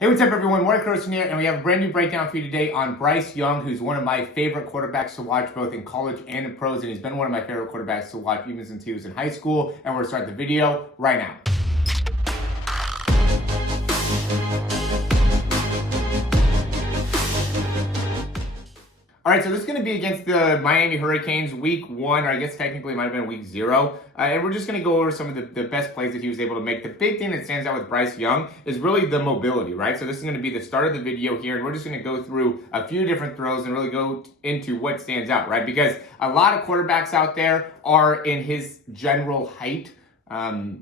Hey, what's up everyone? Morey Croson here, and we have a brand new breakdown for you today on Bryce Young, who's one of my favorite quarterbacks to watch both in college and in pros, and he's been one of my favorite quarterbacks to watch even since he was in high school, and we're going to start the video right now. All right, so this is going to be against the Miami Hurricanes week 1, or I guess technically it might have been week 0. And we're just going to go over some of the best plays that he was able to make. The big thing that stands out with Bryce Young is really the mobility, right? So this is going to be the start of the video here, and we're just going to go through a few different throws and really go into what stands out, right? Because a lot of quarterbacks out there are in his general height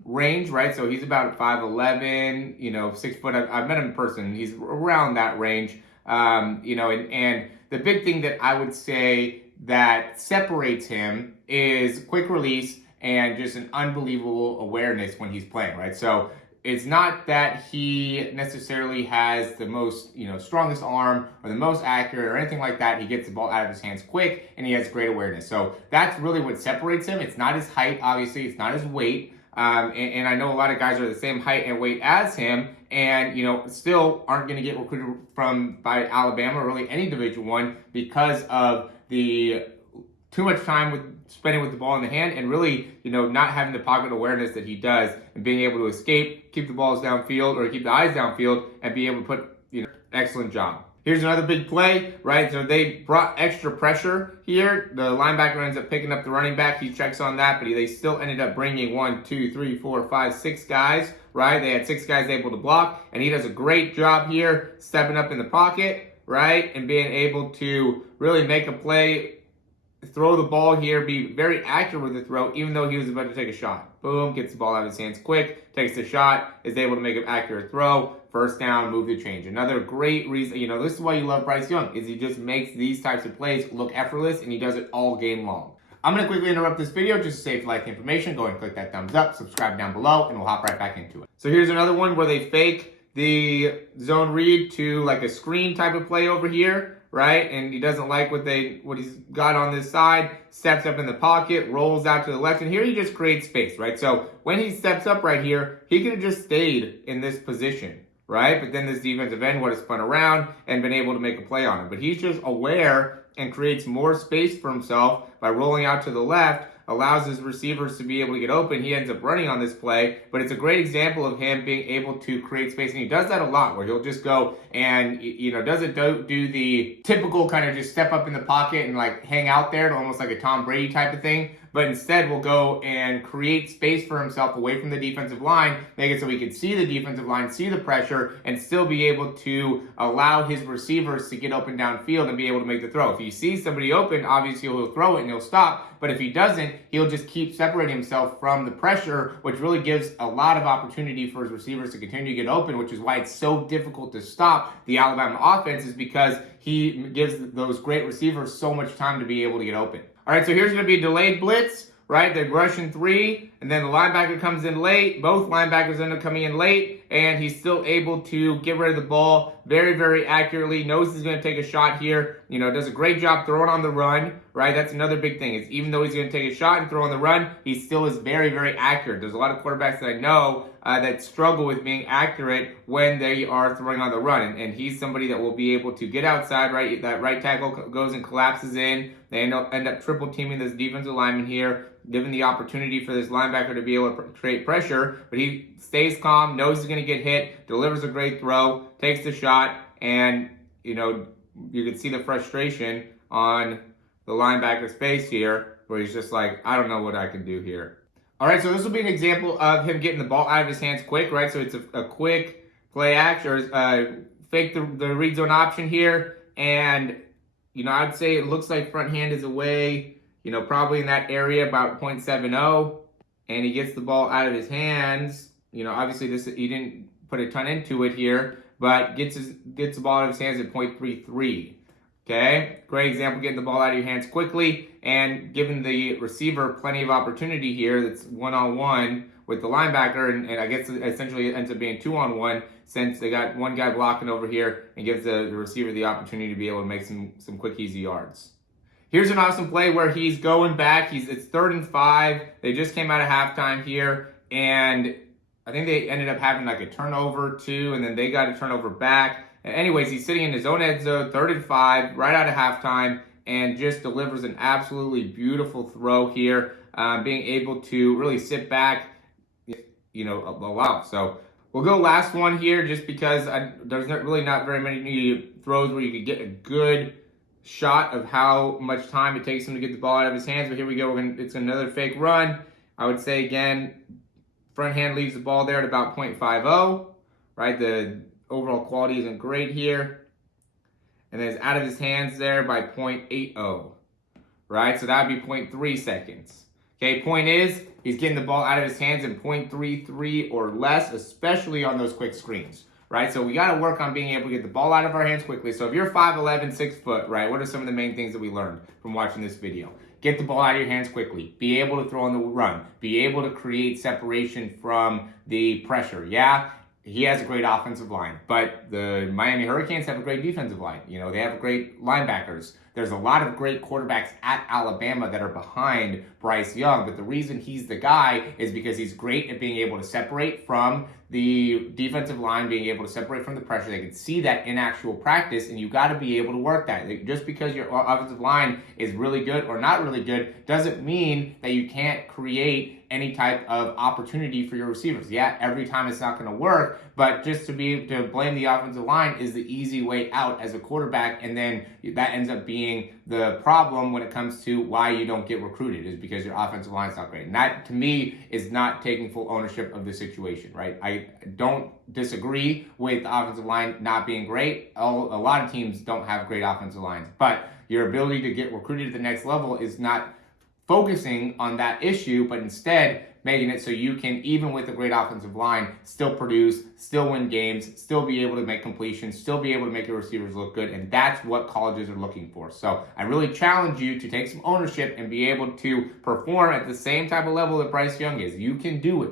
range, right? So he's about 5'11", 6 foot. I've met him in person. He's around that range, and the big thing that I would say that separates him is quick release and just an unbelievable awareness when he's playing, right? So it's not that he necessarily has the most, strongest arm or the most accurate or anything like that. He gets the ball out of his hands quick and he has great awareness. So that's really what separates him. It's not his height, obviously. It's not his weight. And I know a lot of guys are the same height and weight as him, and still aren't going to get recruited by Alabama or really any Division I because of the too much time spending with the ball in the hand and really not having the pocket awareness that he does and being able to escape, keep the balls downfield or keep the eyes downfield and be able to put excellent job. Here's another big play, right? So they brought extra pressure here. The linebacker ends up picking up the running back. He checks on that, but they still ended up bringing 1, 2, 3, 4, 5, 6 guys, right? They had 6 guys able to block, and he does a great job here stepping up in the pocket, right? And being able to really make a play, throw the ball here, be very accurate with the throw, even though he was about to take a shot. Boom, gets the ball out of his hands quick, takes the shot, is able to make an accurate throw. First down, move the change. Another great reason, this is why you love Bryce Young, is he just makes these types of plays look effortless, and he does it all game long. I'm going to quickly interrupt this video just to save like the information. Go ahead and click that thumbs up, subscribe down below, and we'll hop right back into it. So here's another one where they fake the zone read to like a screen type of play over here, right? And he doesn't like what he's got on this side, steps up in the pocket, rolls out to the left, and here he just creates space, right? So when he steps up right here, he could have just stayed in this position, right? But then this defensive end would have spun around and been able to make a play on him. But he's just aware and creates more space for himself by rolling out to the left, allows his receivers to be able to get open. He ends up running on this play, but it's a great example of him being able to create space, and he does that a lot, where he'll just go and, doesn't do the typical kind of just step up in the pocket and like hang out there, almost like a Tom Brady type of thing, but instead will go and create space for himself away from the defensive line, make it so he can see the defensive line, see the pressure, and still be able to allow his receivers to get open downfield and be able to make the throw. If he sees somebody open, obviously he'll throw it and he'll stop, but if he doesn't, he'll just keep separating himself from the pressure, which really gives a lot of opportunity for his receivers to continue to get open, which is why it's so difficult to stop the Alabama offense, is because he gives those great receivers so much time to be able to get open. All right, so here's going to be a delayed blitz, right? They rush in 3, and then the linebacker comes in late. Both linebackers end up coming in late, and he's still able to get rid of the ball very, very accurately. Knows he's going to take a shot here. Does a great job throwing on the run, right? That's another big thing, is even though he's going to take a shot and throw on the run, he still is very, very accurate. There's a lot of quarterbacks that I know that struggle with being accurate when they are throwing on the run. And he's somebody that will be able to get outside, right? That right tackle goes and collapses in. They end up triple teaming this defensive lineman here, given the opportunity for this linebacker to be able to create pressure, but he stays calm, knows he's going to get hit, delivers a great throw, takes the shot, and, you can see the frustration on the linebacker's face here, where he's just like, I don't know what I can do here. All right, so this will be an example of him getting the ball out of his hands quick, right? So it's a quick play action, or fake the read zone option here, and, I'd say it looks like front hand is away, probably in that area, about 0.70, and he gets the ball out of his hands. Obviously he didn't put a ton into it here, but gets the ball out of his hands at 0.33. Okay, great example, getting the ball out of your hands quickly and giving the receiver plenty of opportunity here. That's one-on-one with the linebacker, and I guess essentially it ends up being 2-on-1, since they got one guy blocking over here, and gives the receiver the opportunity to be able to make some quick, easy yards. Here's an awesome play where he's going back. It's 3rd and 5. They just came out of halftime here, and I think they ended up having like a turnover too, and then they got a turnover back. Anyways, he's sitting in his own end zone, 3rd and 5, right out of halftime, and just delivers an absolutely beautiful throw here, being able to really sit back, allow. So we'll go last one here just because there's really not very many throws where you could get a good shot of how much time it takes him to get the ball out of his hands. But here we go. It's another fake run. I would say, again, front hand leaves the ball there at about 0.50, right? The overall quality isn't great here. And then it's out of his hands there by 0.80, right? So that would be 0.3 seconds. Okay, point is, he's getting the ball out of his hands in 0.33 or less, especially on those quick screens, right? So we got to work on being able to get the ball out of our hands quickly. So if you're 5'11", 6 foot, right, what are some of the main things that we learned from watching this video? Get the ball out of your hands quickly. Be able to throw on the run. Be able to create separation from the pressure. Yeah, he has a great offensive line, but the Miami Hurricanes have a great defensive line. They have great linebackers. There's a lot of great quarterbacks at Alabama that are behind Bryce Young, but the reason he's the guy is because he's great at being able to separate from the defensive line, being able to separate from the pressure. They can see that in actual practice, and you got to be able to work that. Just because your offensive line is really good or not really good doesn't mean that you can't create any type of opportunity for your receivers. Yeah, every time it's not going to work, but just to blame the offensive line is the easy way out as a quarterback, and then that ends up being the problem when it comes to why you don't get recruited, is because your offensive line is not great. And that, to me, is not taking full ownership of the situation, right? I don't disagree with the offensive line not being great. A lot of teams don't have great offensive lines, but your ability to get recruited at the next level is not focusing on that issue, but instead making it so you can, even with a great offensive line, still produce, still win games, still be able to make completions, still be able to make your receivers look good, and that's what colleges are looking for. So I really challenge you to take some ownership and be able to perform at the same type of level that Bryce Young is. You can do it.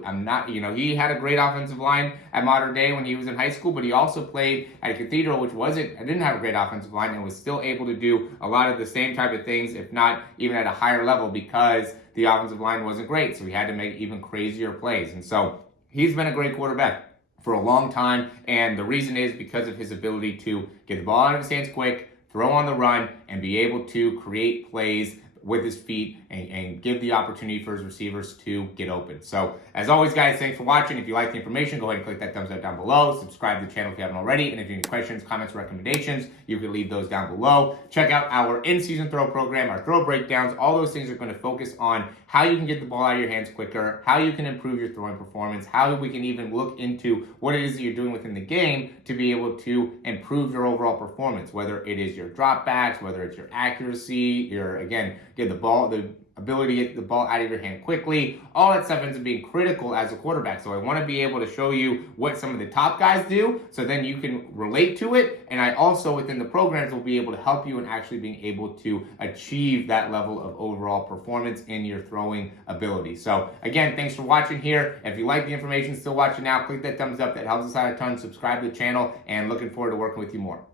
He had a great offensive line at Modern Day when he was in high school, but he also played at a Cathedral, which didn't have a great offensive line, and was still able to do a lot of the same type of things, if not even at a higher level, because the offensive line wasn't great, so he had to make even crazier plays. And so he's been a great quarterback for a long time, and the reason is because of his ability to get the ball out of his hands quick, throw on the run, and be able to create plays with his feet and give the opportunity for his receivers to get open. So as always, guys, thanks for watching. If you like the information, go ahead and click that thumbs up down below. Subscribe to the channel if you haven't already. And if you have any questions, comments, or recommendations, you can leave those down below. Check out our in-season throw program, our throw breakdowns. All those things are going to focus on how you can get the ball out of your hands quicker, how you can improve your throwing performance, how we can even look into what it is that you're doing within the game to be able to improve your overall performance, whether it is your dropbacks, whether it's your accuracy, get the ability to get the ball out of your hand quickly. All that stuff ends up being critical as a quarterback. So I want to be able to show you what some of the top guys do, so then you can relate to it. And I also, within the programs, will be able to help you in actually being able to achieve that level of overall performance in your throwing ability. So again, thanks for watching here. If you like the information, still watching now, click that thumbs up. That helps us out a ton. Subscribe to the channel, and looking forward to working with you more.